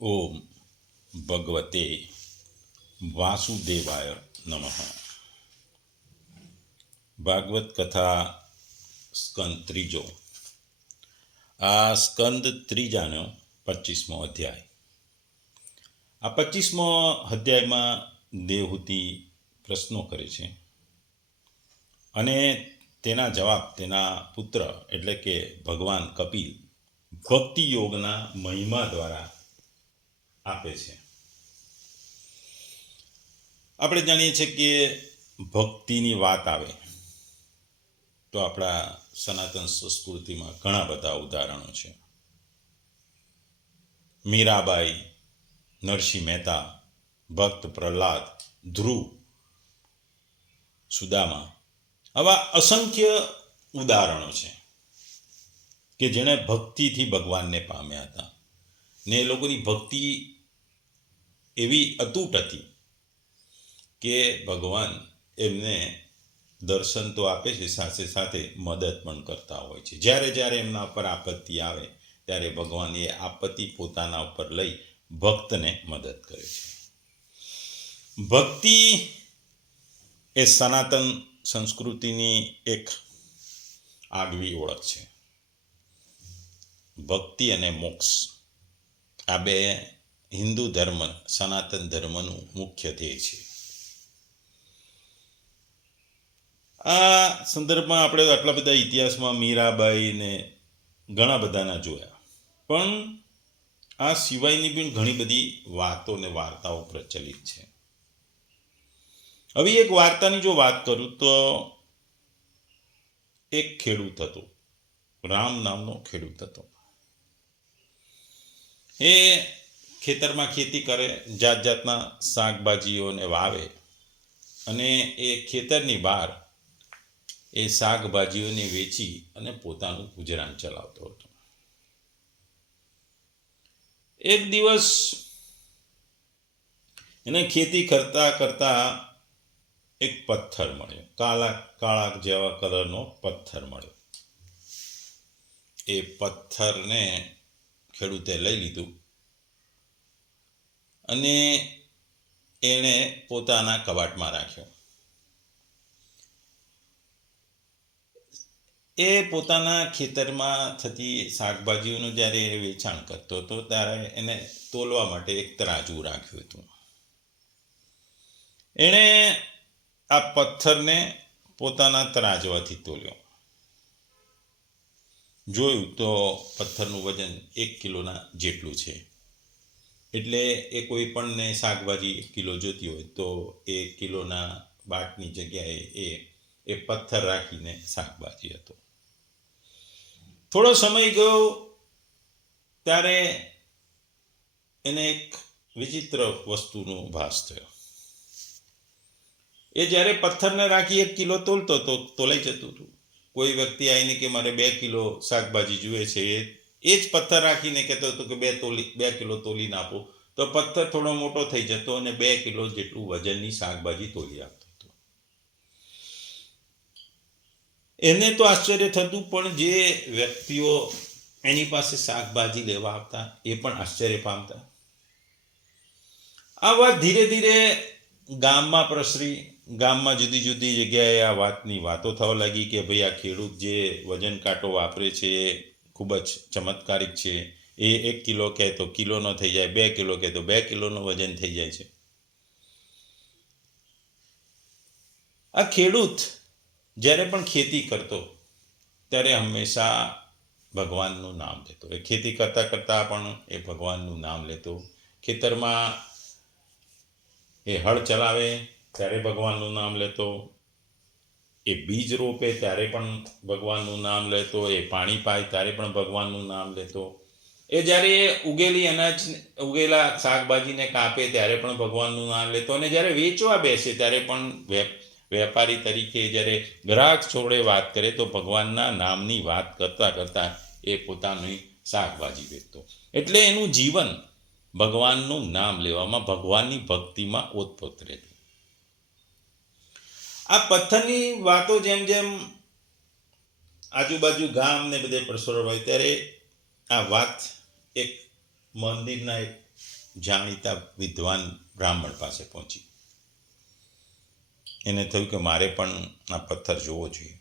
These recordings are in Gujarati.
ઓમ ભગવતે વાસુદેવાય નમઃ. ભાગવત કથા સ્કંદ ત્રીજો. આ સ્કંદ ત્રીજાનો 25મો અધ્યાય. આ 25મો અધ્યાયમાં દેવહૂતિ પ્રશ્નો કરે છે અને તેના જવાબ તેના પુત્ર એટલે કે ભગવાન કપિલ ભક્તિ યોગના મહિમા દ્વારા આપે છે. આપણે જાણીએ છીએ કે ભક્તિની વાત આવે તો આપણા સનાતન સંસ્કૃતિમાં ઘણા બધા ઉદાહરણો છે. મીરાબાઈ, નરસિંહ મહેતા, ભક્ત પ્રહલાદ, ધ્રુવ, સુદામા, આવા અસંખ્ય ઉદાહરણો છે કે જેણે ભક્તિથી ભગવાનને પામ્યા હતા ને એ લોકોની ભક્તિ એવી અતૂટ હતી કે ભગવાન એમને દર્શન તો આપે છે, સાથે સાથે મદદ પણ કરતા હોય છે. જ્યારે જ્યારે એમના ઉપર આપત્તિ આવે ત્યારે ભગવાન એ આપત્તિ પોતાના ઉપર લઈ ભક્તને મદદ કરે છે. ભક્તિ એ સનાતન સંસ્કૃતિની એક આગવી ઓળખ છે. ભક્તિ અને મોક્ષ આ બે હિન્દુ ધર્મ, સનાતન ધર્મનું મુખ્ય ધ્યેય છે. આ સંદર્ભમાં આપણે આટલા બધા ઇતિહાસમાં મીરાબાઈ ને ઘણા બધાના જોયા, પણ આ સિવાયની પણ ઘણી બધી વાતો ને વાર્તાઓ પ્રચલિત છે. હવે એક વાર્તાની જો વાત કરું તો એક ખેડૂત હતો, રામ નામનો ખેડૂત હતો. એ ખેતરમાં ખેતી કરે, જાત જાતના શાકભાજીઓને વાવે અને એ ખેતરની બહાર એ શાકભાજીઓને વેચી અને પોતાનું ગુજરાન ચલાવતો હતો. એક દિવસ એને ખેતી કરતા કરતા એક પથ્થર મળ્યો, કાળા જેવા કલરનો પથ્થર મળ્યો. એ પથ્થરને ખેડૂતે લઈ લીધું અને એણે પોતાના કબાટમાં રાખ્યો. એ પોતાના ખેતરમાં થતી શાકભાજીઓનું જ્યારે એ વેચાણ કરતો હતો ત્યારે એને તોલવા માટે એક તરાજુ રાખ્યું હતું. એણે આ પથ્થરને પોતાના તરાજવાથી તોલ્યો. જોયું તો પથ્થરનું વજન 1 કિલોના જેટલું છે. એટલે એ કોઈ પણને શાકભાજી 1 કિલો જોતી હોય તો 1 કિલોના બાટની જગ્યાએ એ પથ્થર રાખીને શાકભાજી હતો. થોડો સમય ગયો ત્યારે એને એક વિચિત્ર વસ્તુનો ભાસ થયો. એ જ્યારે પથ્થરને રાખી 1 કિલો તોલતો તો તોલાઈ જતું હતું. કોઈ વ્યક્તિ આવીને કે મારે 2 કિલો શાકભાજી જોઈએ છે, એ જ પથ્થર રાખીને કહેતો હતો કે 2 કિલો તોલીને આપો, તો પથ્થર થોડો મોટો થઈ જતો અને 2 કિલો જેટલું વજનની શાકભાજી તોલી આપતો હતો. એને તો આશ્ચર્ય થતું, પણ જે વ્યક્તિઓ એની પાસે શાકભાજી લેવા આવતા એ પણ આશ્ચર્ય પામતા. આ વાત ધીરે ધીરે ગામમાં પ્રસરી. ગામમાં જુદી જુદી જગ્યાએ આ વાતની વાતો થવા લાગી કે ભાઈ આ ખેડૂત જે વજન કાંટો વાપરે છે એ ખૂબ જ ચમત્કારિક છે. એ 1 કિલો કહે તો કિલોનો થઈ જાય, 2 કિલો કહે તો 2 કિલોનો વજન થઈ જાય છે. આ ખેડૂત જ્યારે પણ ખેતી કરતો ત્યારે હંમેશા ભગવાનનું નામ લેતો. એ ખેતી કરતા કરતા પણ એ ભગવાનનું નામ લેતો. ખેતરમાં એ હળ ચલાવે ત્યારે ભગવાનનું નામ લેતો. એ બીજ રોપે ત્યારે પણ ભગવાનનું નામ લેતો. એ પાણી પાય ત્યારે પણ ભગવાનનું નામ લેતો. એ જ્યારે ઉગેલા શાકભાજીને કાપે ત્યારે પણ ભગવાનનું નામ લેતો. અને જ્યારે વેચવા બેસે ત્યારે પણ વેપારી તરીકે જ્યારે ગ્રાહક જોડે વાત કરે તો ભગવાનના નામની વાત કરતા કરતા એ પોતાની શાકભાજી વેચતો. એટલે એનું જીવન ભગવાનનું નામ લેવામાં, ભગવાનની ભક્તિમાં ઓતપ્રોત રહેતી. આ પથ્થરની વાતો જેમ જેમ આજુબાજુ ગામ ને બધે પ્રસરવા હોય ત્યારે આ વાત એક મંદિરના એક જાણીતા વિદ્વાન બ્રાહ્મણ પાસે પહોંચી. એને થયું કે મારે પણ આ પથ્થર જોવો જોઈએ.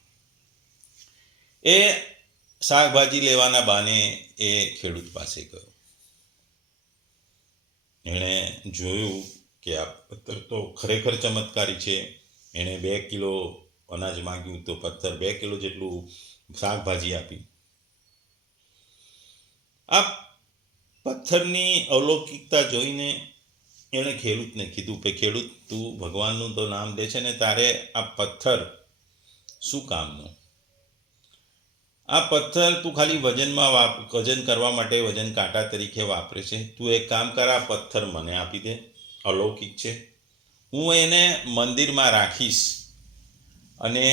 એ શાકભાજી લેવાના બહાને એ ખેડૂત પાસે ગયો. એણે જોયું કે આ પથ્થર તો ખરેખર ચમત્કારી છે. એણે 2 કિલો અનાજ માંગ્યું તો પથ્થર 2 કિલો જેટલું શાકભાજી આપી. આ પથ્થરની અલૌકિકતા જોઈને એણે ખેડૂતને કીધું કે ખેડૂત, તું ભગવાનનું તો નામ દે છે ને, તારે આ પથ્થર શું કામનું? આ પથ્થર તું ખાલી વજન કરવા માટે વજન કાંટા તરીકે વાપરે છે. તું એક કામ કર, આ પથ્થર મને આપી દે, અલૌકિક છે. હું એને મંદિરમાં રાખીશ અને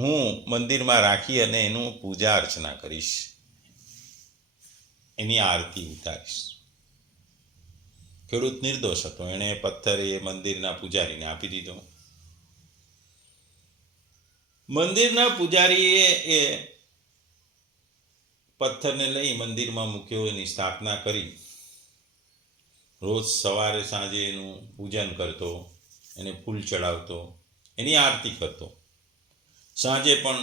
હું મંદિરમાં રાખી અને એનું પૂજા અર્ચના કરીશ, એની આરતી ઉતારીશ. ખેડૂત નિર્દોષ હતો. એણે પથ્થર એ મંદિરના પૂજારીને આપી દીધો. મંદિરના પૂજારીએ એ પથ્થરને લઈ મંદિરમાં મૂક્યો, એની સ્થાપના કરી. રોજ સવારે સાંજે એનું પૂજન કરતો, એને ફૂલ ચડાવતો, એની આરતી કરતો. સાંજે પણ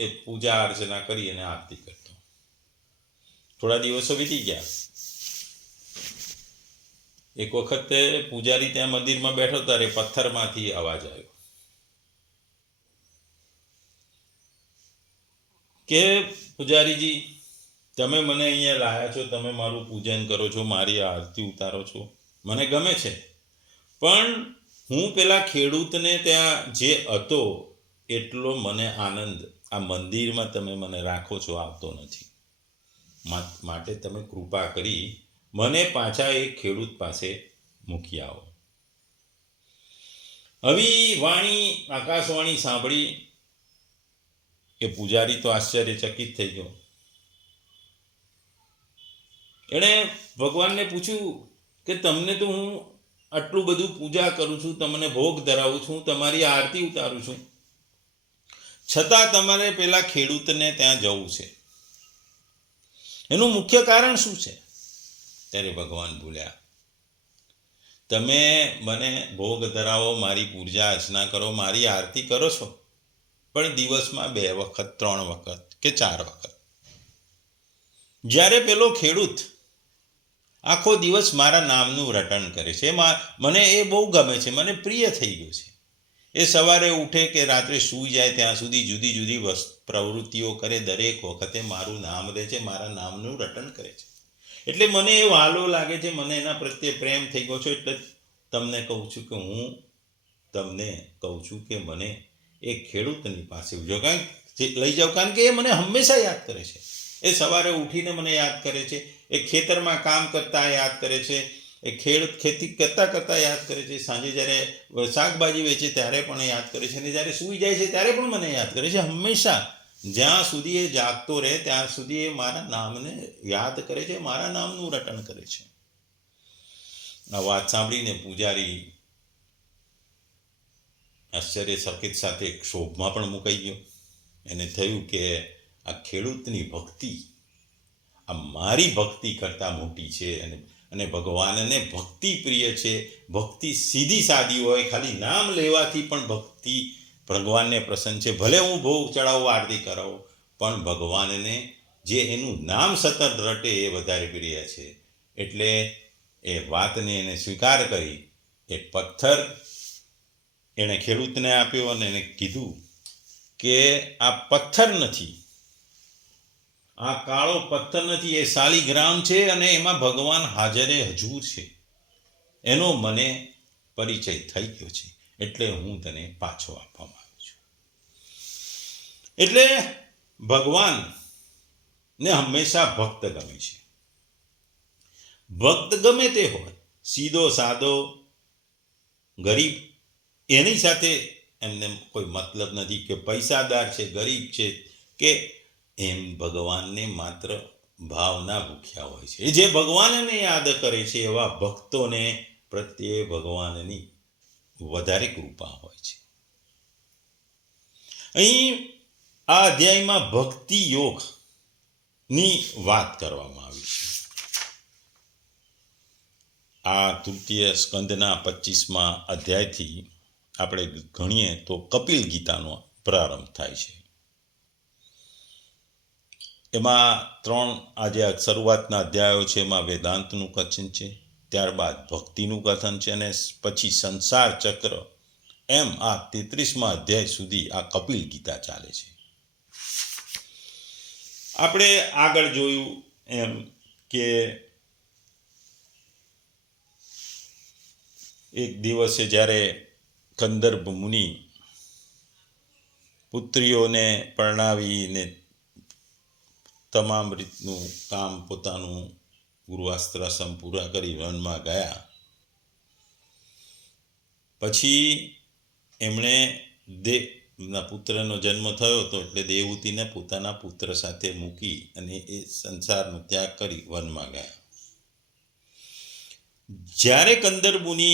એ પૂજા અર્ચના કરી અને આરતી કરતો. થોડા દિવસો વીતી ગયા. એક વખત પૂજારી ત્યાં મંદિરમાં બેઠો ત્યારે પથ્થરમાંથી અવાજ આવ્યો કે પૂજારીજી, તમે મને અહીંયા લાયા છો, તમે મારું પૂજન કરો છો, મારી આરતી ઉતારો છો, મને ગમે છે, પણ હું પેલા ખેડૂતને ત્યાં જે હતો એટલો મને આનંદ આ મંદિરમાં તમે મને રાખો છો આવતો નથી. માટે તમે કૃપા કરી મને પાછા એક ખેડૂત પાસે મૂકી આવો. આવી વાણી, આકાશવાણી સાંભળી એ પૂજારી તો આશ્ચર્યચકિત થઈ ગયો. એણે ભગવાનને પૂછ્યું કે તમને તો હું આટલું બધું પૂજા કરું છું, તમને ભોગ ધરાવું છું, તમારી આરતી ઉતારું છું, છતાં તમારે પેલા ખેડૂતને ત્યાં જવું છે. એનું મુખ્ય કારણ શું છે? ત્યારે ભગવાન બોલ્યા, તમે મને ભોગ ધરાવો, મારી પૂજા અર્ચના કરો, મારી આરતી કરો છો, પણ દિવસમાં 2 વખત, 3 વખત કે 4 વખત. જ્યારે પેલો ખેડૂત આખો દિવસ મારા નામનું રટણ કરે છે, મને એ બહુ ગમે છે, મને પ્રિય થઈ ગયું છે. એ સવારે ઉઠે કે રાત્રે સૂઈ જાય ત્યાં સુધી જુદી જુદી પ્રવૃત્તિઓ કરે, દરેક વખતે મારું નામ લે છે, મારા નામનું રટણ કરે છે. એટલે મને એ વહાલો લાગે છે, મને એના પ્રત્યે પ્રેમ થઈ ગયો છે. એટલે તમને કહું છું કે મને એ ખેડૂતની પાસે લઈ જાઓ, કારણ કે એ મને હંમેશા યાદ કરે છે. એ સવારે ઉઠીને મને યાદ કરે છે, એ ખેતરમાં કામ કરતા યાદ કરે છે, એ ખેતી કરતાં યાદ કરે છે, સાંજે જ્યારે શાકભાજી વેચે ત્યારે પણ યાદ કરે છે, અને જ્યારે સૂઈ જાય છે ત્યારે પણ મને યાદ કરે છે. હંમેશા જ્યાં સુધી એ જાગતો રહે ત્યાં સુધી એ મારા નામને યાદ કરે છે, મારા નામનું રટણ કરે છે. આ વાત સાંભળીને પૂજારી આશ્ચર્યચકિત સાથે ક્ષોભમાં પણ મુકાઈ ગયો. એને થયું કે આ ખેડૂતની ભક્તિ આ મારી ભક્તિ કરતાં મોટી છે, અને ભગવાનને ભક્તિ પ્રિય છે. ભક્તિ સીધી સાદી હોય, ખાલી નામ લેવાથી પણ ભક્તિ ભગવાનને પ્રસન્ન છે. ભલે હું ભોગ ચડાવું, આરતી કરાવું, પણ ભગવાનને જે એનું નામ સતત રટે એ વધારે પ્રિય છે. એટલે એ વાતને એને સ્વીકાર કરી. એ પથ્થર એણે ખેડૂતને આપ્યો અને એને કીધું કે આ પથ્થર નથી, આ કાળો પથ્થર નથી, એ શાલિગ્રામ છે, અને એમાં ભગવાન હાજરે હજૂર છે. એનો મને પરિચય થઈ ગયો છે, એટલે હું તને પાછો આપવામાં આવ્યો છું. એટલે ભગવાનને હંમેશા ભક્ત ગમે છે. ભક્ત ગમે તે હોય, સીધો સાદો, ગરીબ, એની સાથે એમને કોઈ મતલબ નથી કે પૈસાદાર છે, ગરીબ છે, કે એમ ભગવાનને માત્ર ભાવના ભૂખ્યા હોય છે. જે ભગવાનને યાદ કરે છે એવા ભક્તોને પ્રત્યે ભગવાનની વધારે કૃપા હોય છે. અહીં આ અધ્યાયમાં ભક્તિ યોગની વાત કરવામાં આવી છે. આ તૃતીય સ્કંદના 25મા અધ્યાયથી આપણે ગણીએ તો કપિલ ગીતાનો પ્રારંભ થાય છે. એમાં 3 આજે શરૂઆતના અધ્યાયો છે, એમાં વેદાંતનું કથન છે, ત્યારબાદ ભક્તિનું કથન છે, અને પછી સંસાર ચક્ર, એમ આ 33મા અધ્યાય સુધી આ કપિલ ગીતા ચાલે છે. આપણે આગળ જોયું એમ કે એક દિવસે જ્યારે કંદર્પ મુનિ પુત્રીઓને પરણાવીને તમામ રીતનું કામ પોતાનું ગૃહસ્થાશ્રમ પૂરા કરી વનમાં ગયા, પછી એમણે દેવના પુત્રનો જન્મ થયો હતો, એટલે દેવહૂતિને પોતાના પુત્ર સાથે મૂકી અને એ સંસારનો ત્યાગ કરી વનમાં ગયા. જ્યારે કંદર્પ મુનિ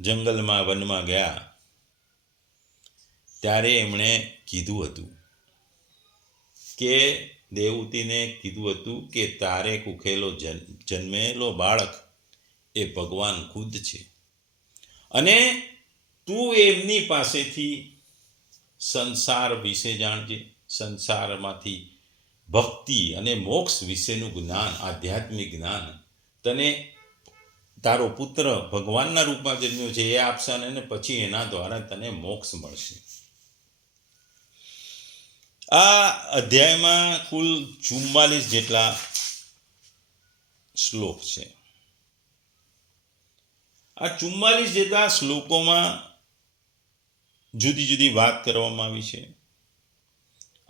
જંગલમાં વનમાં ગયા ત્યારે એમણે કીધું હતું કે દેવહૂતિને કીધું હતું કે તારે કુખેલો જન્મેલો બાળક એ ભગવાન ખુદ છે, અને તું એમની પાસેથી સંસાર વિશે જાણજે, સંસારમાંથી ભક્તિ અને મોક્ષ વિશેનું જ્ઞાન, આધ્યાત્મિક જ્ઞાન તને તારો પુત્ર ભગવાનના રૂપમાં જન્મ્યો છે એ આપશે, અને પછી એના દ્વારા તને મોક્ષ મળશે. આ અધ્યાયમાં કુલ 44 જેટલા શ્લોક છે. આ 44 જેટલા શ્લોકોમાં જુદી જુદી વાત કરવામાં આવી છે.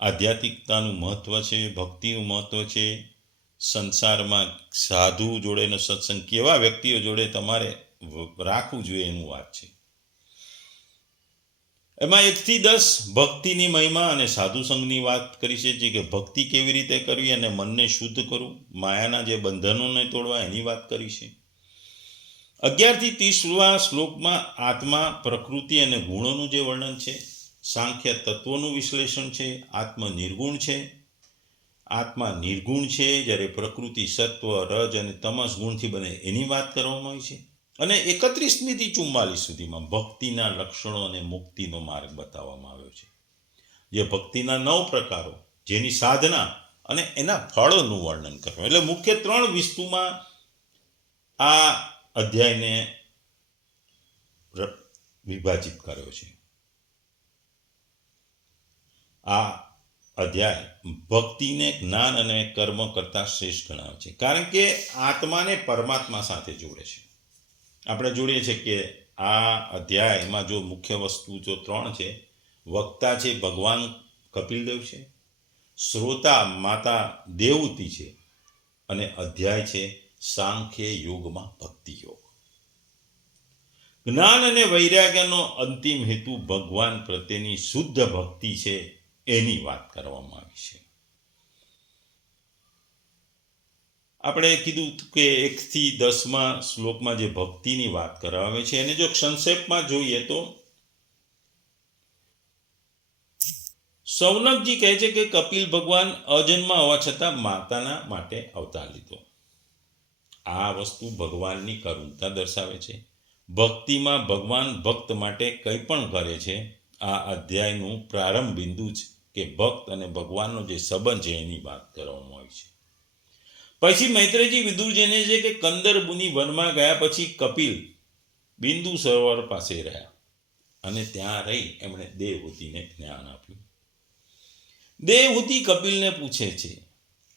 આધ્યાત્મિકતાનું મહત્વ છે, ભક્તિનું મહત્વ છે, સંસારમાં સાધુ જોડેનો સત્સંગ, કેવા વ્યક્તિઓ જોડે તમારે રાખવું જોઈએ એનું વાત છે. એમાં 1 થી 10 ભક્તિની મહિમા અને સાધુ સંઘની વાત કરી છે, જે કે ભક્તિ કેવી રીતે કરવી અને મનને શુદ્ધ કરવું, માયાના જે બંધનોને તોડવા એની વાત કરી છે. 11 થી 30 શ્લોકમાં આત્મા, પ્રકૃતિ અને ગુણોનું જે વર્ણન છે, સાંખ્ય તત્વોનું વિશ્લેષણ છે, આત્મ નિર્ગુણ છે, આત્મા નિર્ગુણ છે, જ્યારે પ્રકૃતિ સત્વ, રજ અને તમસ ગુણથી બને એની વાત કરવામાં આવી છે. અને 31મી થી 44 સુધીમાં ભક્તિના લક્ષણો અને મુક્તિનો માર્ગ બતાવવામાં આવ્યો છે, જે ભક્તિના 9 પ્રકારો, જેની સાધના અને એના ફળોનું વર્ણન કરવું. એટલે મુખ્ય 3 વસ્તુમાં આ અધ્યાયને વિભાજિત કર્યો છે. આ અધ્યાય ભક્તિને જ્ઞાન અને કર્મ કરતા શ્રેષ્ઠ ગણાવે છે, કારણ કે આત્માને પરમાત્મા સાથે જોડે છે. આપણે જોઈએ છીએ કે આ અધ્યાયમાં જો મુખ્ય વસ્તુ જો 3 છે. વક્તા છે ભગવાન કપિલદેવ છે, શ્રોતા માતા દેવહૂતિ છે, અને અધ્યાય છે સાંખ્ય યોગમાં ભક્તિ યોગ. જ્ઞાન અને વૈરાગ્યનો અંતિમ હેતુ ભગવાન પ્રત્યેની શુદ્ધ ભક્તિ છે, એની વાત કરવામાં આવી છે. આપણે કીધું કે 1 થી 10મા શ્લોકમાં જે ભક્તિની વાત કરવામાં છે, એને જો સંક્ષેપમાં જોઈએ તો સૌનકજી કહે છે કે કપિલ ભગવાન અજન્મ હોવા છતાં માતાના માટે અવતાર લીધો. આ વસ્તુ ભગવાનની કરુણતા દર્શાવે છે. ભક્તિમાં ભગવાન ભક્ત માટે કંઈ પણ કરે છે. આ અધ્યાયનું પ્રારંભ બિંદુ જ કે ભક્ત અને ભગવાનનો જે સંબંધ છે એની વાત કરવામાં આવી છે. પછી મૈત્રેયજી વિદુરજીને છે કે કંદર્પ મુનિ વનમાં ગયા પછી કપિલ બિંદુ સરોવર પાસે રહ્યા, અને ત્યાં રહી એમણે દેવહૂતિને જ્ઞાન આપ્યું. દેવહૂતિ કપિલને પૂછે છે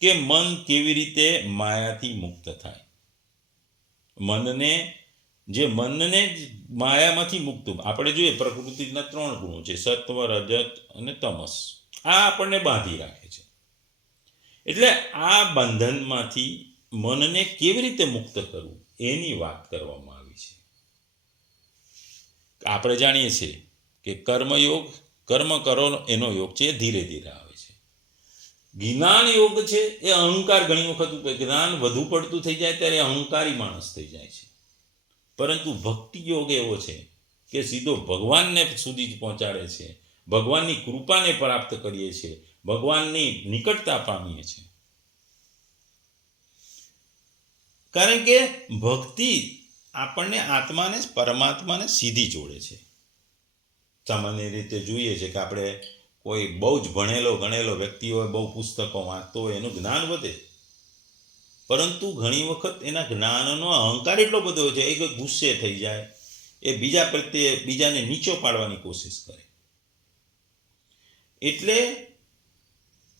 કે મન કેવી રીતે માયાથી મુક્ત થાય. મનને માયામાંથી મુક્ત, આપણે જોઈએ પ્રકૃતિના 3 ગુણો છે, સત્વ, રજત અને તમસ. આ આપણને બાંધી રાખે છે. એટલે આ બંધનમાંથી મનને કેવી રીતે મુક્ત કરવું એની વાત કરવામાં આવી છે. આપણે જાણીએ છીએ કે કર્મયોગ, કર્મ કરો એનો યોગ છે, ધીરે ધીરે આવે છે. જ્ઞાન યોગ છે એ અહંકાર, ઘણી વખત જ્ઞાન વધુ પડતું થઈ જાય ત્યારે અહંકારી માણસ થઈ જાય છે. પરંતુ ભક્તિ યોગ એવો છે કે સીધો ભગવાનને સુધી જ પહોંચાડે છે, ભગવાનની કૃપાને પ્રાપ્ત કરીએ છીએ, ભગવાનની નિકટતા પામીએ છીએ. કારણ કે ભક્તિ આપણને આત્માને પરમાત્માને સીધી જોડે છે. સામાન્ય રીતે જોઈએ છે કે આપણે કોઈ બહુ જ ગણેલો વ્યક્તિ હોય, બહુ પુસ્તકો વાંચતો હોય, એનું જ્ઞાન વધે, પરંતુ ઘણી વખત એના જ્ઞાનનો અહંકાર એટલો બધો હોય છે, એ કોઈ ગુસ્સે થઈ જાય, એ બીજા પ્રત્યે બીજાને નીચો પાડવાની કોશિશ કરે. એટલે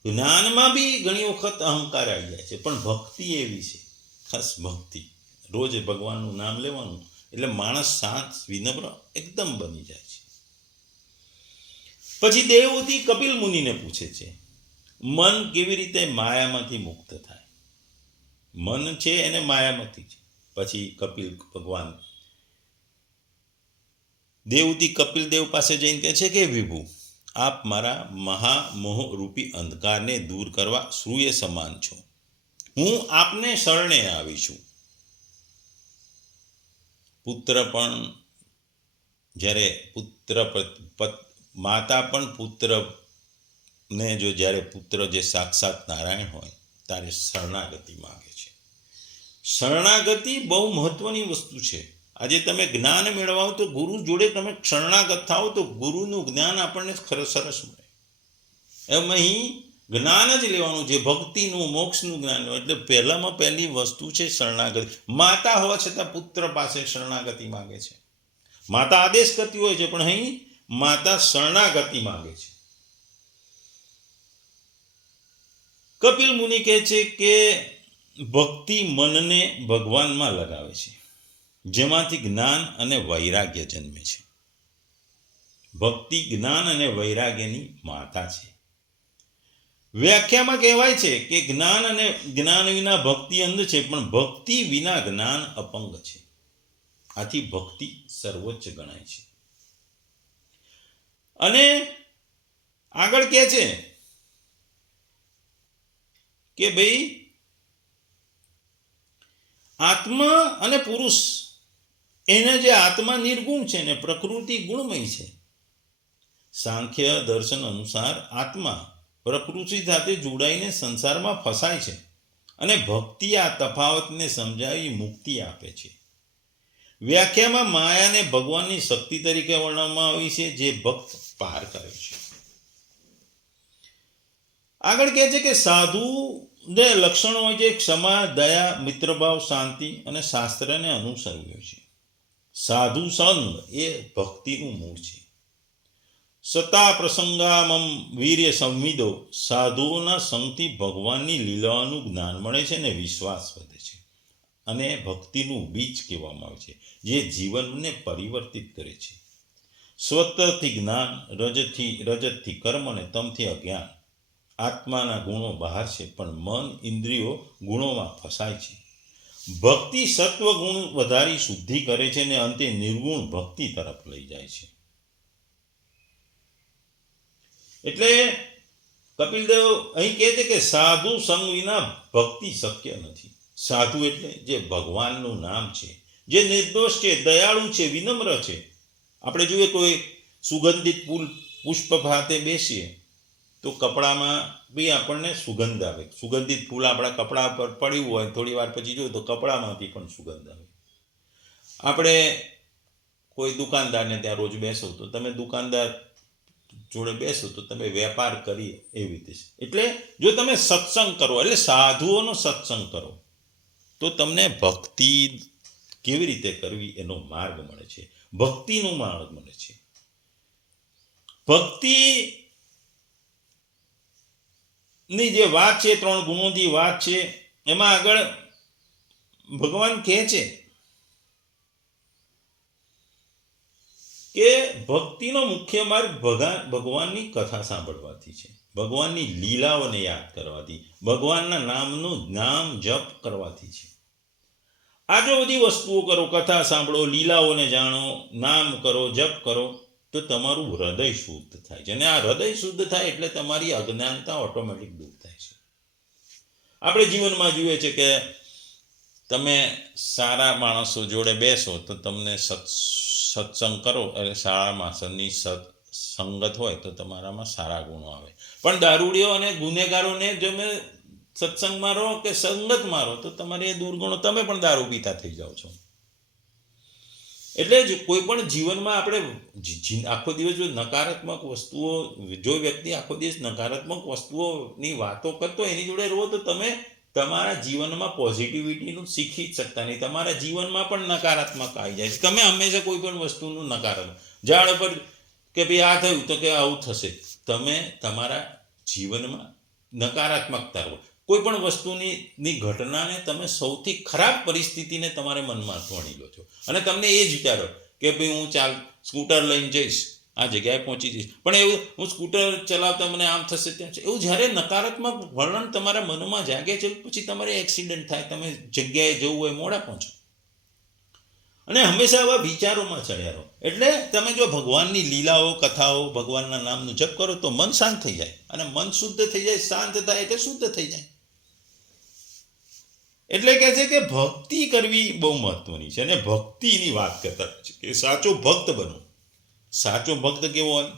જ્ઞાનમાં બી ઘણી વખત અહંકાર આવી જાય છે. પણ ભક્તિ એવી છે, ખાસ ભક્તિ, રોજ ભગવાનનું નામ લેવાનું એટલે માણસ શાંત, વિનમ્ર એકદમ બની જાય છે. પછી દેવહૂતિ કપિલ મુનિને પૂછે છે, મન કેવી રીતે માયામાંથી મુક્ત થાય? મન છે એને માયામાંથી છે. પછી કપિલ ભગવાન દેવહૂતિ કપિલ દેવ પાસે જઈને કહે છે કે વિભુ, આપ મારા મહામોહ રૂપી અંધકારને દૂર કરવા સૂર્ય સમાન છો. હું આપને શરણે આવી છું. પુત્ર પણ જ્યારે માતા પણ પુત્રને જો જ્યારે પુત્ર જે સાક્ષાત નારાયણ હોય ત્યારે શરણાગતિ માગે છે. શરણાગતિ બહુ મહત્વની વસ્તુ છે. આજે તમે જ્ઞાન મેળવાઓ તો ગુરુ જોડે તમે શરણાગત થાઓ તો ગુરુનું જ્ઞાન આપણને સરસ મળે. એમ અહીં જ્ઞાન જ લેવાનું છે, ભક્તિનું, મોક્ષનું જ્ઞાન. એટલે પહેલામાં પહેલી વસ્તુ છે શરણાગતિ. માતા હોવા છતાં પુત્ર પાસે શરણાગતિ માગે છે. માતા આદેશ કરતી હોય છે, પણ અહીં માતા શરણાગતિ માગે છે. કપિલ મુનિ કહે છે કે ભક્તિ મનને ભગવાનમાં લગાવે છે, જેમાંથી જ્ઞાન અને વૈરાગ્ય જન્મે છે. ભક્તિ જ્ઞાન અને વૈરાગ્યની માતા છે. વ્યાખ્યામાં કહેવાય છે કે જ્ઞાન વિના ભક્તિ અંધ છે, પણ ભક્તિ વિના જ્ઞાન અપંગ છે. આથી ભક્તિ સર્વોચ્ચ ગણાય છે. અને આગળ કહે છે કે ભાઈ આત્મા અને પુરુષ, એને જે આત્મા નિર્ગુણ છે ને પ્રકૃતિ ગુણમય છે. સાંખ્ય દર્શન અનુસાર આત્મા પ્રકૃતિ સાથે જોડાઈને સંસારમાં ફસાય છે, અને ભક્તિ આ તફાવતને સમજાવી મુક્તિ આપે છે. વ્યાખ્યામાં માયાને ભગવાનની શક્તિ તરીકે વર્ણવવામાં આવી છે, જે ભક્ત પાર કરે છે. આગળ કહે છે કે સાધુ જે લક્ષણો હોય છે, ક્ષમા, દયા, મિત્રભાવ, શાંતિ અને શાસ્ત્રને અનુસરવું છે. સાધુ સંગ એ ભક્તિનું મૂળ છે. સતા પ્રસંગામમ વીર્ય સંવિદો, સાધુઓના સંગથી ભગવાનની લીલાઓનું જ્ઞાન મળે છે અને વિશ્વાસ વધે છે. અને ભક્તિનું બીજ કહેવામાં આવે છે, જે જીવનને પરિવર્તિત કરે છે. સ્વતઃથી જ્ઞાન, રજતથી કર્મ અને તમથી અજ્ઞાન. આત્માના ગુણો બહાર છે, પણ મન, ઇન્દ્રિયો ગુણોમાં ફસાય છે. ભક્તિ સત્વ ગુણ વધારી શુદ્ધિ કરે છે અને અંતે નિર્ગુણ ભક્તિ તરફ લઈ જાય છે. એટલે કપિલદેવ અહીં કહે છે કે સાધુ સંગ વિના ભક્તિ શક્ય નથી. સાધુ એટલે જે ભગવાનનું નામ છે, જે નિર્દોષ છે, દયાળુ છે, વિનમ્ર છે. આપણે જોઈએ કોઈ સુગંધિત પુષ્પ ખાતે બેસીએ તો કપડામાં બી આપણને સુગંધ આવે. સુગંધિત ફૂલ આપણા કપડા પર પડ્યું હોય, થોડી વાર પછી જોઈએ તો કપડામાંથી પણ સુગંધ આવે. આપણે કોઈ દુકાનદારને ત્યાં રોજ બેસો તો તમે દુકાનદાર જોડે બેસો તો તમે વેપાર કરી એવી રીતે. એટલે જો તમે સત્સંગ કરો, એટલે સાધુઓનો સત્સંગ કરો, તો તમને ભક્તિ કેવી રીતે કરવી એનો માર્ગ મળે છે, ભક્તિનો માર્ગ મળે છે. ભક્તિ ની જે વાત છે, 3 ગુણોની વાત છે, એમાં આગળ ભગવાન કહે છે કે ભક્તિનો મુખ્ય માર્ગ ભગવાનની કથા સાંભળવાથી છે, ભગવાનની લીલાઓને યાદ કરવાથી, ભગવાનના નામનું નામ જપ કરવાથી છે. આ જો બધી વસ્તુઓ કરો, કથા સાંભળો, લીલાઓને જાણો, નામ કરો, જપ કરો, તો તમારું હૃદય શુદ્ધ થાય છે. અને આ હૃદય શુદ્ધ થાય એટલે તમારી અજ્ઞાનતા ઓટોમેટિક દૂર થાય છે. આપણે જીવનમાં જોઈએ છે કે તમે સારા માણસો જોડે બેસો તો તમને સત્સંગ કરો, એટલે સારા માણસની સંગત હોય તો તમારામાં સારા ગુણો આવે. પણ દારૂડિયો અને ગુનેગારોને જો સત્સંગમાં રહો કે સંગતમાં રહો તો તમારે એ દુર્ગુણો, તમે પણ દારૂ પીતા થઈ જાઓ છો. એટલે જ કોઈ પણ જીવનમાં આપણે આખો દિવસ જો નકારાત્મક વસ્તુઓ, જો વ્યક્તિ આખો દિવસ નકારાત્મક વસ્તુઓની વાતો કરતો એની જોડે રહો તો તમે તમારા જીવનમાં પોઝિટિવિટીનું શીખી જ શકતા નહીં. તમારા જીવનમાં પણ નકારાત્મક આવી જાય છે. તમે હંમેશા કોઈ પણ વસ્તુનું નકારાત્મક, ઝાડ પર કે ભાઈ આ થયું તો કે આવું થશે, તમે તમારા જીવનમાં નકારાત્મકતા રહો. કોઈ પણ વસ્તુની ઘટનાને તમે સૌથી ખરાબ પરિસ્થિતિને તમારે મનમાં વણી લો છો અને તમને એ જ વિચારો કે ભાઈ હું સ્કૂટર લઈને જઈશ, આ જગ્યાએ પહોંચી જઈશ, પણ એવું હું સ્કૂટર ચલાવતા મને આમ થશે તેમ છે, એવું જ્યારે નકારાત્મક વર્ણન તમારા મનમાં જાગે છે પછી તમારે એક્સિડન્ટ થાય, તમે જગ્યાએ જવું હોય મોડા પહોંચો. અને હંમેશા આવા વિચારોમાં ચડ્યા રહો. એટલે તમે જો ભગવાનની લીલાઓ, કથાઓ, ભગવાનના નામનું જપ કરો તો મન શાંત થઈ જાય, અને મન શુદ્ધ થઈ જાય, શાંત થાય એટલે શુદ્ધ થઈ જાય. એટલે કહે છે કે ભક્તિ કરવી બહુ મહત્વની છે. અને ભક્તિની વાત કરતા છે કે સાચો ભક્ત બનો. સાચો ભક્ત કેવો હોય?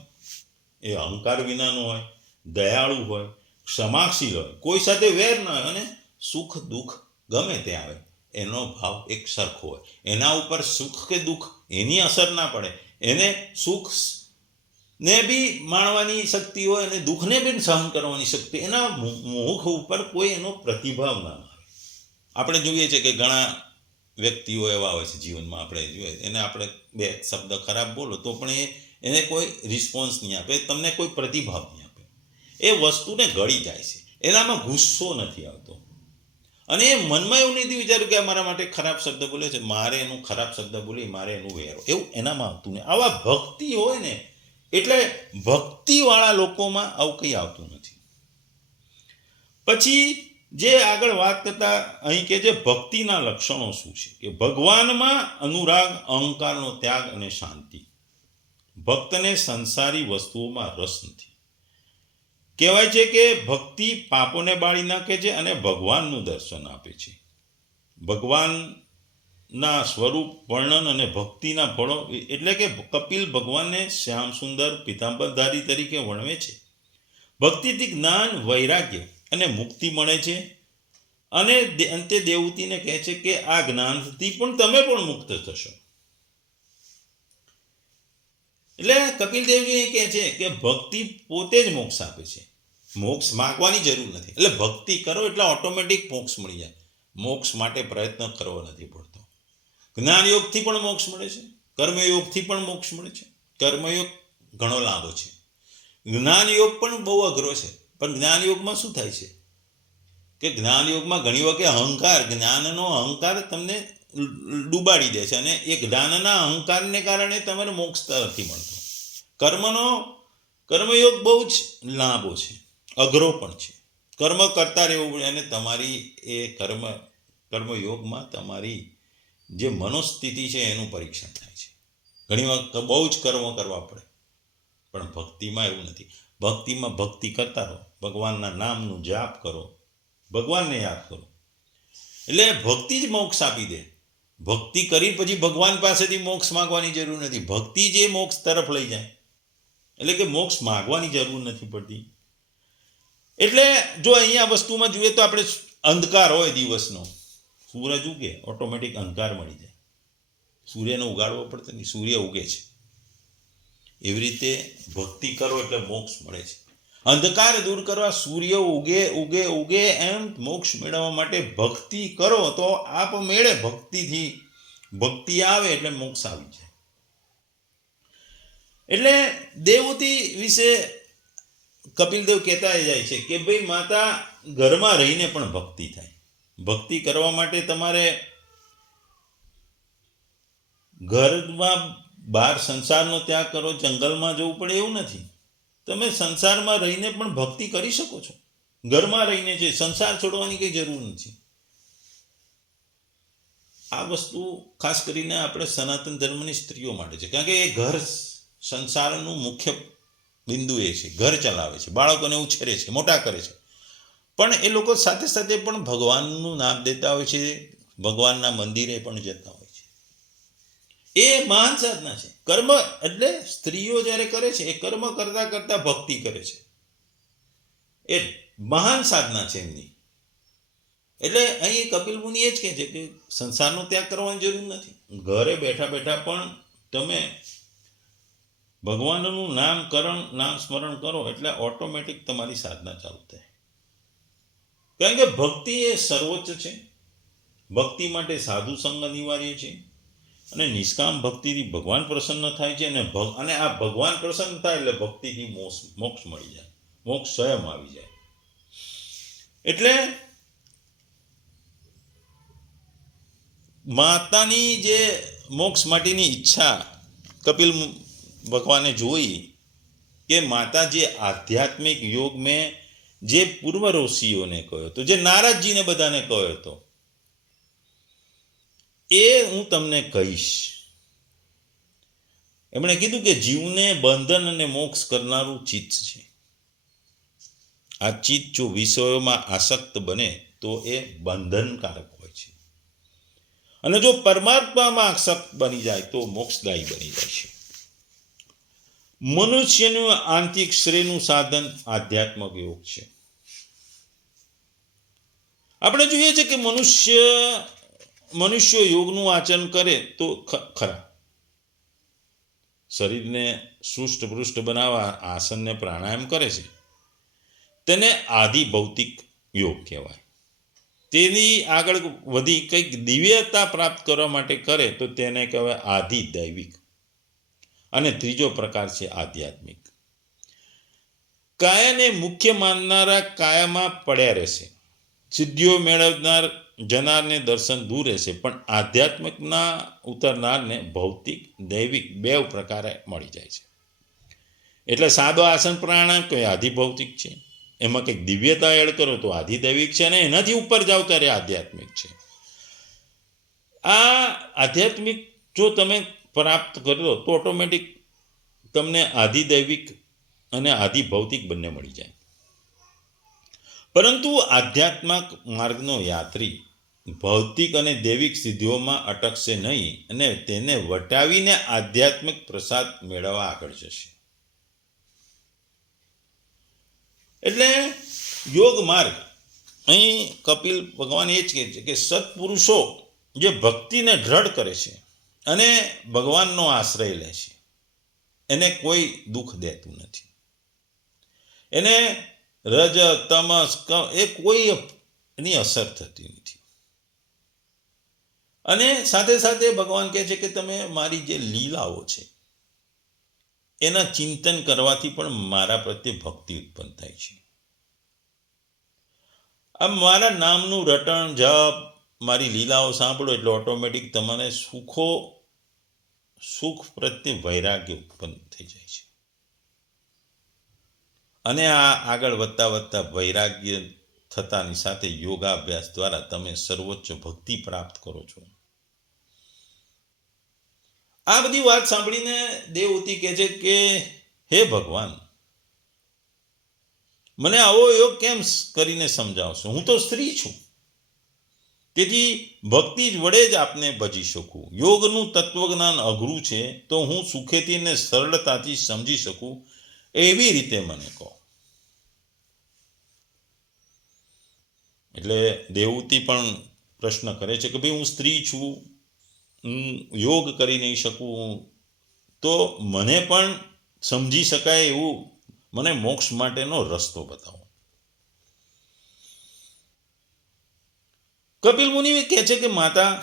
એ અહંકાર વિનાનો હોય, દયાળુ હોય, ક્ષમાશીલ હોય, કોઈ સાથે વેર ન હોય, અને સુખ દુઃખ ગમે તે આવે એનો ભાવ એક સરખો હોય. એના ઉપર સુખ કે દુઃખ એની અસર ના પડે. એને સુખ ને બી માણવાની શક્તિ હોય અને દુઃખને બી સહન કરવાની શક્તિ, એના મુખ ઉપર કોઈ એનો પ્રતિભાવ ના આવે. આપણે જોઈએ છે કે ઘણા વ્યક્તિઓ એવા હોય છે જીવનમાં, આપણે જોઈએ એને આપણે બે શબ્દ ખરાબ બોલો તો પણ એને કોઈ રિસ્પોન્સ નહીં આપે, તમને કોઈ પ્રતિભાવ નહીં આપે. એ વસ્તુને ગળી જાય છે, એનામાં ગુસ્સો નથી આવતો. અને એ મનમાં એવું નથી વિચાર્યું કે મારા માટે ખરાબ શબ્દ બોલે છે, મારે એનું ખરાબ શબ્દ બોલી મારે એનું વેરો, એવું એનામાં આવતું નહીં. આવા ભક્તિ હોય ને, એટલે ભક્તિવાળા લોકોમાં આવું કંઈ આવતું નથી. પછી જે આગળ વાત કરતા અહીં કે જે ભક્તિના લક્ષણો શું છે, કે ભગવાનમાં અનુરાગ, અહંકારનો ત્યાગ અને શાંતિ. ભક્તને સંસારી વસ્તુઓમાં રસ નથી. કહેવાય છે કે ભક્તિ પાપોને બાળી નાખે છે અને ભગવાનનું દર્શન આપે છે. ભગવાનના સ્વરૂપ વર્ણન અને ભક્તિના ફળો, એટલે કે કપિલ ભગવાનને શ્યામ સુંદર પીતાંબરધારી તરીકે વર્ણવે છે. ભક્તિથી જ્ઞાન, વૈરાગ્ય અને મુક્તિ મળે છે. અને અંતે દેવહૂતિને કહે છે કે આ જ્ઞાનથી પણ તમે પણ મુક્ત થશો. એટલે કપિલ દેવજી કહે છે કે ભક્તિ પોતે જ મોક્ષ આપે છે, મોક્ષ માગવાની જરૂર નથી. એટલે ભક્તિ કરો એટલે ઓટોમેટિક મોક્ષ મળી જાય, મોક્ષ માટે પ્રયત્ન કરવો નથી પડતો. જ્ઞાન યોગથી પણ મોક્ષ મળે છે, કર્મયોગથી પણ મોક્ષ મળે છે. કર્મયોગ ઘણો લાંબો છે, જ્ઞાન યોગ પણ બહુ અઘરો છે. પણ જ્ઞાન યોગમાં શું થાય છે કે જ્ઞાન યોગમાં ઘણી વખત અહંકાર, જ્ઞાનનો અહંકાર તમને ડૂબાડી દે છે, અને એ જ્ઞાનના અહંકારને કારણે તમને મોક્ષ નથી મળતો. કર્મયોગ બહુ જ લાંબો છે, અઘરો પણ છે. કર્મ કરતા રહેવું પડે, અને તમારી એ કર્મયોગમાં તમારી જે મનોસ્થિતિ છે એનું પરીક્ષણ થાય છે. ઘણી વખત બહુ જ કર્મ કરવા પડે, પણ ભક્તિમાં એવું નથી. ભક્તિમાં ભક્તિ કરતા રહો, ભગવાનના નામનું જાપ કરો, ભગવાનને યાદ કરો, એટલે ભક્તિ જ મોક્ષ આપી દે. ભક્તિ કરી પછી ભગવાન પાસેથી મોક્ષ માગવાની જરૂર નથી. ભક્તિ જે મોક્ષ તરફ લઈ જાય, એટલે કે મોક્ષ માગવાની જરૂર નથી પડતી. એટલે જો અહીંયા વસ્તુમાં જોઈએ તો આપણે અંધકાર હોય દિવસનો, સૂરજ ઉગે ઓટોમેટિક અંધકાર મળી જાય, સૂર્યને ઉગાડવો પડતો નહીં, સૂર્ય ઉગે છે. એવી રીતે ભક્તિ કરો એટલે મોક્ષ મળે છે. અંધકાર દૂર કરવા સૂર્ય ઉગે ઉગે ઉગે એમ મોક્ષ મેળવવા માટે ભક્તિ કરો તો આપ મેળે. ભક્તિથી ભક્તિ આવે એટલે મોક્ષ આવી જાય. એટલે દેવહૂતિ વિશે કપિલદેવ કહેતા જાય છે કે ભાઈ માતા ઘરમાં રહીને પણ ભક્તિ થાય. ભક્તિ કરવા માટે તમારે ઘરમાં બહાર સંસારનો ત્યાગ કરો, જંગલમાં જવું પડે એવું નથી. તમે સંસારમાં રહીને પણ ભક્તિ કરી શકો છો. ઘરમાં રહીને છે, સંસાર છોડવાની કંઈ જરૂર નથી. આ વસ્તુ ખાસ કરીને આપણે સનાતન ધર્મની સ્ત્રીઓ માટે છે, કારણ કે એ ઘર સંસારનું મુખ્ય બિંદુ એ છે. ઘર ચલાવે છે, બાળકોને ઉછેરે છે, મોટા કરે છે, પણ એ લોકો સાથે સાથે પણ ભગવાનનું નામ દેતા હોય છે, ભગવાનના મંદિરે પણ જતા હોય છે. એ મહાન સાધના છે. કર્મ એટલે સ્ત્રીઓ જ્યારે કરે છે એ કર્મ કરતા કરતા ભક્તિ કરે છે, એ મહાન સાધના છે એમની. એટલે અહીં કપિલ મુનિ એ જ કહે છે કે સંસારનો ત્યાગ કરવાની જરૂર નથી. ઘરે બેઠા બેઠા પણ તમે ભગવાનનું નામ સ્મરણ કરો એટલે ઓટોમેટિક તમારી સાધના ચાલુ થાય. કારણ કે ભક્તિ એ સર્વોચ્ચ છે. ભક્તિ માટે સાધુ સંગ અનિવાર્ય છે અને નિષ્કામ ભક્તિથી ભગવાન પ્રસન્ન થાય છે. અને આ ભગવાન પ્રસન્ન થાય એટલે ભક્તિથી મોક્ષ મળી જાય, મોક્ષ સ્વયં આવી જાય. એટલે માતાની જે મોક્ષ માટેની ઈચ્છા કપિલ ભગવાને જોઈ કે માતા જે આધ્યાત્મિક યોગ મેં જે પૂર્વ ઋષિઓને કહ્યો હતો, જે નારદજીને બધાને કહ્યો હતો, એ હું તમને કહીશ. એમણે કીધું કે જીવને બંધન અને મોક્ષ કરનારું ચિત્ત છે. આ ચિત્ત જો વિષયોમાં આસક્ત બને તો એ બંધનકારક હોય છે અને જો પરમાત્મામાં આસક્ત બની જાય તો મોક્ષદાયી બની જાય છે. મનુષ્યનું આંતરિક શ્રેયનું સાધન આધ્યાત્મિક યોગ છે. આપણે જોઈએ છે કે મનુષ્ય યોગનું આચરણ કરે તો ખરા, શરીરને સુષ્ટ બનાવવા આસનને પ્રાણાયામ કરે છે, તેને આદિ ભૌતિક યોગ કહેવાય. તેની આગળ વધી કંઈક દિવ્યતા પ્રાપ્ત કરવા માટે કરે તો તેને કહેવાય આદિ દૈવિક. અને ત્રીજો પ્રકાર છે આધ્યાત્મિક. કાયાને મુખ્ય માનનારા કાયામાં પડ્યા રહેશે, સિદ્ધિઓ મેળવનાર જનારને દર્શન દૂર રહેશે, પણ આધ્યાત્મિકના ઉતરનારને ભૌતિક દૈવિક બે પ્રકારે મળી જાય છે. એટલે સાદો આસન પ્રાણાયામ તો એ આધિભૌતિક છે, એમાં કંઈક દિવ્યતા એડ કરો તો આધિદૈવિક છે, અને એનાથી ઉપર જાવ ત્યારે આધ્યાત્મિક છે. આ આધ્યાત્મિક જો તમે પ્રાપ્ત કરો તો ઓટોમેટિક તમને આધિદૈવિક અને આધિભૌતિક બંને મળી જાય. પરંતુ આધ્યાત્મિક માર્ગનો યાત્રી ભૌતિક અને દૈવિક સિદ્ધિઓમાં અટકશે નહીં અને તેને વટાવીને આધ્યાત્મિક પ્રસાદ મેળવવા આગળ જશે. એટલે યોગ માર્ગ અહીં કપિલ ભગવાન એ જ કહે છે કે સત્પુરુષો જે ભક્તિને દ્રઢ કરે છે અને ભગવાનનો આશ્રય લે છે એને કોઈ દુઃખ દેતું નથી. એને રજ તમસ એ કોઈ એની અસર થતી નથી. અને સાથે સાથે ભગવાન કહે છે કે તમે મારી જે લીલાઓ છે એના ચિંતન કરવાથી પણ મારા પ્રત્યે ભક્તિ ઉત્પન્ન થાય છે. આમ મારા નામનું રટણ જપ, મારી લીલાઓ સાંભળો એટલે ઓટોમેટિક તમારે સુખ પ્રત્યે વૈરાગ્ય ઉત્પન્ન થઈ જાય છે. અને આ આગળ વધતા વૈરાગ્ય થતાની સાથે યોગાભ્યાસ દ્વારા તમે સર્વોચ્ચ ભક્તિ પ્રાપ્ત કરો છો. આ બધી વાત સાંભળીને દેવહૂતિ કહે છે કે હે ભગવાન, મને આવો યોગ કેમ કરીને સમજાવશો? હું તો સ્ત્રી છું, તેથી ભક્તિ જ વડે જ આપને ભજી શકું. યોગનું તત્વજ્ઞાન અઘરું છે તો હું સુખેથી ને સરળતાથી સમજી શકું એવી રીતે મને કહો. એટલે દેવહૂતિ પણ પ્રશ્ન કરે છે કે ભાઈ હું સ્ત્રી છું, હું યોગ કરી નહીં શકું, તો મને પણ સમજી શકાય એવું મને મોક્ષ માટેનો રસ્તો બતાવો. કપિલ મુનિ કહે છે કે માતા,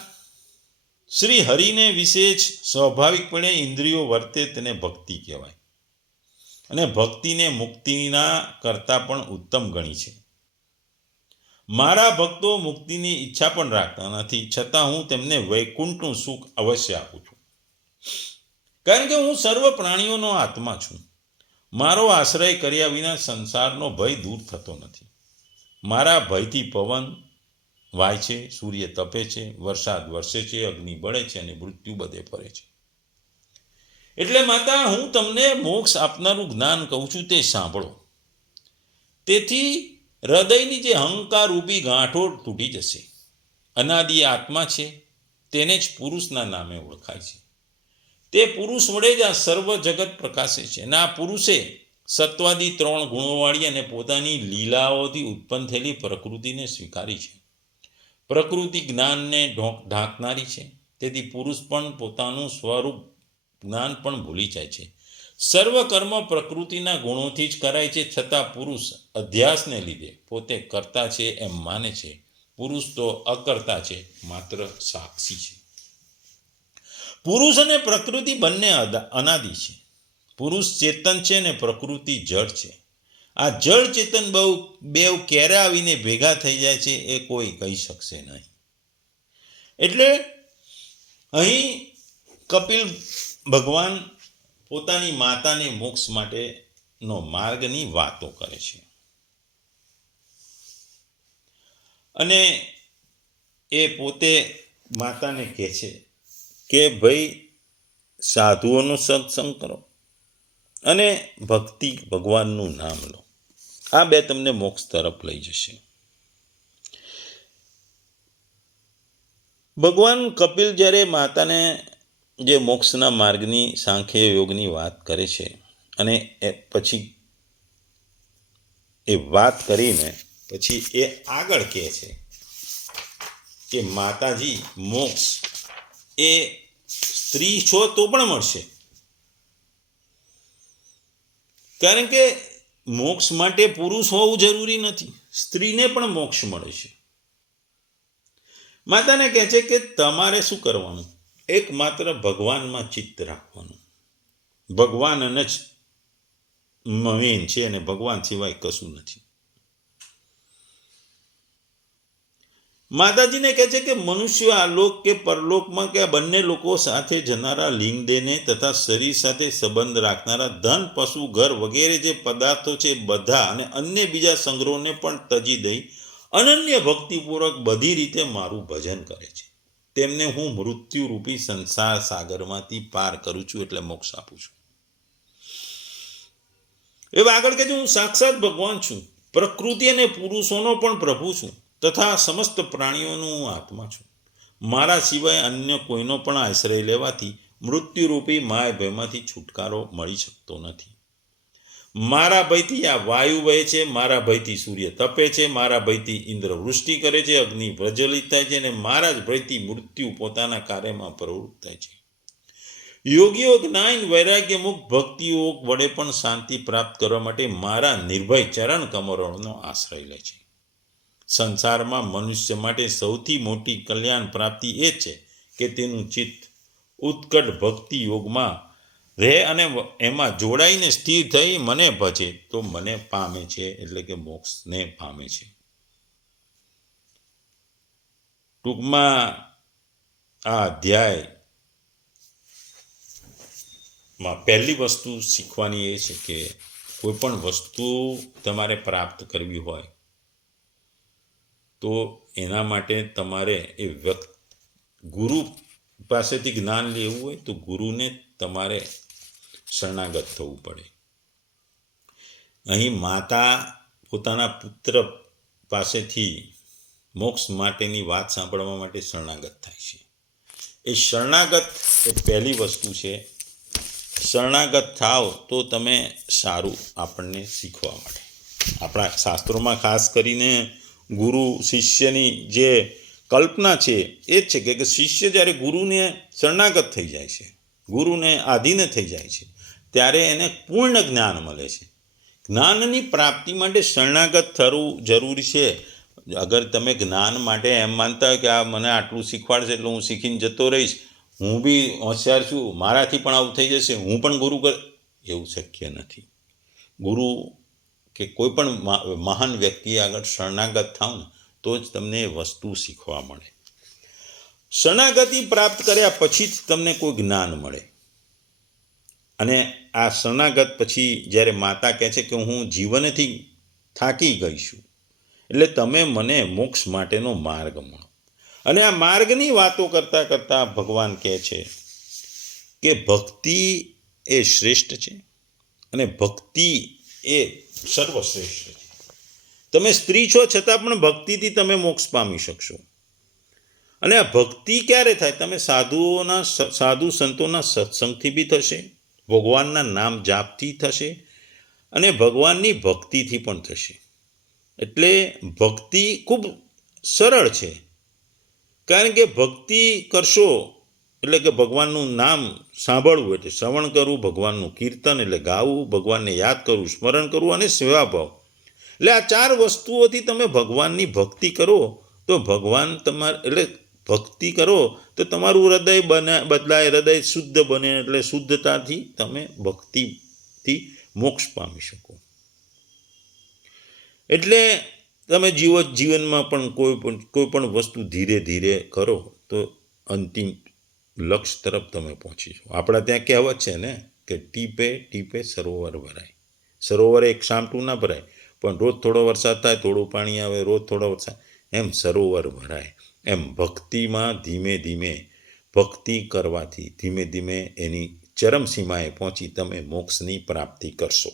શ્રી હરિને વિશે જ સ્વાભાવિકપણે ઇન્દ્રિયો વર્તે તેને ભક્તિ કહેવાય, અને ભક્તિને મુક્તિના કરતાં પણ ઉત્તમ ગણી છે. મારા ભક્તો મુક્તિની ઈચ્છા પણ રાખતા નથી, છતાં હું તેમને વૈકુંઠનું સુખ અવશ્ય આપું છું. કારણ કે હું સર્વ પ્રાણીઓનો આત્મા છું. મારો આશ્રય કર્યા વિના સંસારનો ભય દૂર થતો નથી. મારા ભયથી પવન વાય છે, સૂર્ય તપે છે, વરસાદ વરસે છે, અગ્નિ બળે છે અને મૃત્યુ બધે ફરે છે. એટલે માતા, હું તમને મોક્ષ આપનારું જ્ઞાન કહું છું તે સાંભળો. તેથી હૃદયની જે અહંકાર રૂપી ગાંઠો તૂટી જશે. અનાદિ આત્મા છે તેને જ પુરુષના નામે ઓળખાય છે. તે પુરુષ વડે જ આ સર્વ જગત પ્રકાશે છે. અને આ પુરુષે સત્વાદી 3 ગુણોવાળી અને પોતાની લીલાઓથી ઉત્પન્ન થયેલી પ્રકૃતિને સ્વીકારી છે. પ્રકૃતિ જ્ઞાનને ઢાંકનારી છે, તેથી પુરુષ પણ પોતાનું સ્વરૂપ જ્ઞાન પણ ભૂલી જાય છે. સર્વ કર્મ પ્રકૃતિના ગુણોથી જ કરાય છે, છતાં પુરુષ અધ્યાસને લીધે પોતે કરતા છે એમ માને છે. પુરુષ તો અકર્તા છે, માત્ર સાક્ષી છે. પુરુષ અને પ્રકૃતિ બંને અનાદિ છે. પુરુષ ચેતન છે અને પ્રકૃતિ જળ છે. આ જળ ચેતન બેવ ક્યારે આવીને ભેગા થઈ જાય છે એ કોઈ કહી શકશે નહીં. એટલે અહીં કપિલ ભગવાન પોતાની માતાને મોક્ષ માટેનો માર્ગની વાતો કરે છે. અને એ પોતે માતાને કહે છે કે ભાઈ સાધુઓનો સત્સંગ કરો અને ભગવાનનું નામ લો. આ બે તમને મોક્ષ તરફ લઈ જશે. ભગવાન કપિલ જ્યારે માતાને જે મોક્ષના માર્ગની સાંખ્ય યોગની વાત કરે છે અને પછી એ વાત કરીને પછી એ આગળ કહે છે કે માતાજી મોક્ષ એ સ્ત્રી છો તો પણ મળશે, કારણ કે મોક્ષ માટે પુરુષ હોવું જરૂરી નથી, સ્ત્રીને પણ મોક્ષ મળે છે. માતાને કહે છે કે તમારે શું કરવાનું, એકમાત્ર ભગવાનમાં ચિત્ત રાખવાનું. ભગવાન જ મેન છે અને ભગવાન સિવાય કશું નથી. માતાજીને કહે છે કે મનુષ્ય આલોક કે પરલોકમાં કે આ બંને લોકો સાથે જનારા લિંગદેહને તથા શરીર સાથે સંબંધ રાખનારા ધન, પશુ, ઘર વગેરે જે પદાર્થો છે બધા અને અન્ય બીજા સંગ્રહોને પણ તજી દઈ અનન્ય ભક્તિપૂર્વક બધી રીતે મારું ભજન કરે છે. તેમને હું મૃત્યુરૂપી સંસાર સાગરમાંથી પાર કરું છું, એટલે મોક્ષ આપું છું. એ આગળ કહે છે હું સાક્ષાત ભગવાન છું, પ્રકૃતિ અને પુરુષોનો પણ પ્રભુ છું તથા સમસ્ત પ્રાણીઓનું હું આત્મા છું. મારા સિવાય અન્ય કોઈનો પણ આશ્રય લેવાથી મૃત્યુરૂપી માય ભયમાંથી છુટકારો મળી શકતો નથી. મારા ભયથી આ વાયુ વહે છે, મારા ભયથી સૂર્ય તપે છે, મારા ભયથી ઇન્દ્ર વૃષ્ટિ કરે છે, અગ્નિ પ્રજ્વલિત થાય છે અને મારા જ ભયથી મૃત્યુ પોતાના કાર્યમાં પ્રવૃત્ત થાય છે. યોગીઓ જ્ઞાન, વૈરાગ્ય, મુક્ત ભક્તિ યોગ વડે પણ શાંતિ પ્રાપ્ત કરવા માટે મારા નિર્ભય ચરણ કમરોનો આશ્રય લે છે. સંસારમાં મનુષ્ય માટે સૌથી મોટી કલ્યાણ પ્રાપ્તિ એ છે કે તેનું ચિત્ત ઉત્કટ ભક્તિ યોગમાં રહે અને એમાં જોડાઈને સ્થિર થઈ મને ભજે તો મને પામે છે, એટલે કે મોક્ષને પામે છે. ટૂંકમાં આ અધ્યાયમાં પહેલી વસ્તુ શીખવાની એ છે કે કોઈ પણ વસ્તુ તમારે પ્રાપ્ત કરવી હોય તો એના માટે તમારે એ ગુરુ પાસેથી જ્ઞાન લેવું હોય તો ગુરુને તમારે શરણાગત થવું પડે. અહીં માતા પોતાના પુત્ર પાસેથી મોક્ષ માટેની વાત સાંભળવા માટે શરણાગત થાય છે. એ શરણાગત એ પહેલી વસ્તુ છે. શરણાગત થાવ તો તમે સારું આપણને શીખવા મળે. આપણા શાસ્ત્રોમાં ખાસ કરીને ગુરુ શિષ્યની જે કલ્પના છે એ જ છે કે શિષ્ય જ્યારે ગુરુને શરણાગત થઈ જાય છે, ગુરુને આધીન થઈ જાય છે, ત્યારે એને પૂર્ણ જ્ઞાન મળે છે. જ્ઞાનની પ્રાપ્તિ માટે શરણાગત થવું જરૂરી છે. અગર તમે જ્ઞાન માટે એમ માનતા હોય કે આ મને આટલું શીખવાડશે એટલે હું શીખીને જતો રહીશ, હું બી હોશિયાર છું, મારાથી પણ આવું થઈ જશે, હું પણ ગુરુ એવું શક્ય નથી. ગુરુ કે કોઈ પણ મહાન વ્યક્તિ આગળ શરણાગત થાવ ને તો જ તમને એ વસ્તુ શીખવા મળે. શરણાગતિ પ્રાપ્ત કર્યા પછી જ તમને કોઈ જ્ઞાન મળે. અને આ શરણાગત પછી જ્યારે માતા કહે છે કે હું જીવનથી થાકી ગઈ છું, એટલે તમે મને મોક્ષ માટેનો માર્ગ મળો. અને આ માર્ગની વાતો કરતાં કરતાં ભગવાન કહે છે કે ભક્તિ એ શ્રેષ્ઠ છે અને ભક્તિ એ સર્વશ્રેષ્ઠ છે. તમે સ્ત્રી છો છતાં પણ ભક્તિથી તમે મોક્ષ પામી શકશો. અને આ ભક્તિ ક્યારે થાય? તમે સાધુ સંતોના સત્સંગથી બી થશે, ભગવાનના નામ જાપથી થશે અને ભગવાનની ભક્તિથી પણ થશે. એટલે ભક્તિ ખૂબ સરળ છે કારણ કે ભક્તિ કરશો એટલે કે ભગવાનનું નામ સાંભળવું એટલે શ્રવણ કરવું, ભગવાનનું કીર્તન એટલે ગાવું, ભગવાનને યાદ કરવું, સ્મરણ કરવું અને સેવાભાવ. એટલે આ 4 વસ્તુઓથી તમે ભગવાનની ભક્તિ કરો તો ભગવાન એટલે ભક્તિ કરો તો તમારું હૃદય બદલાય, હૃદય શુદ્ધ બને, એટલે શુદ્ધતાથી તમે ભક્તિથી મોક્ષ પામી શકો. એટલે તમે જીવનમાં પણ કોઈ પણ વસ્તુ ધીરે ધીરે કરો તો અંતિમ લક્ષ્ય તરફ તમે પહોંચી જાઓ. આપણા ત્યાં કહેવત છે ને કે ટીપે ટીપે સરોવર ભરાય. સરોવર એક સામટું ના ભરાય, પણ રોજ થોડો વરસાદ થાય, થોડું પાણી આવે, રોજ થોડો વરસાદ, એમ સરોવર ભરાય. એમ ભક્તિમાં ધીમે ધીમે ભક્તિ કરવાથી ધીમે ધીમે એની ચરમસીમાએ પહોંચી તમે મોક્ષની પ્રાપ્તિ કરશો.